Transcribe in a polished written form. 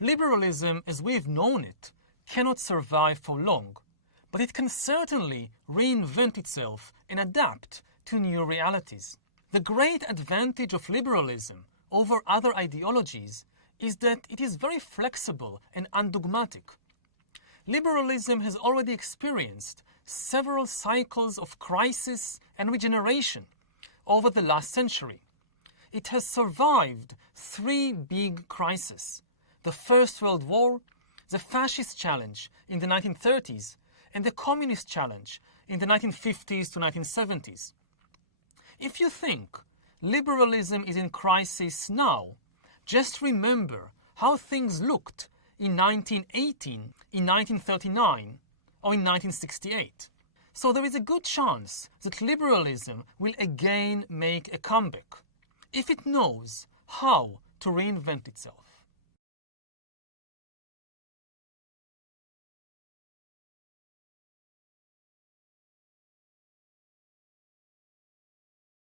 Liberalism, as we've known it, cannot survive for long, but it can certainly reinvent itself and adapt to new realities. The great advantage of liberalism over other ideologies is that it is very flexible and undogmatic. Liberalism has already experienced several cycles of crisis and regeneration over the last century. It has survived 3 big crises: the First World War, the fascist challenge in the 1930s, and the communist challenge in the 1950s to 1970s. If you think liberalism is in crisis now, just remember how things looked in 1918, in 1939, or in 1968. So there is a good chance that liberalism will again make a comeback, if it knows how to reinvent itself.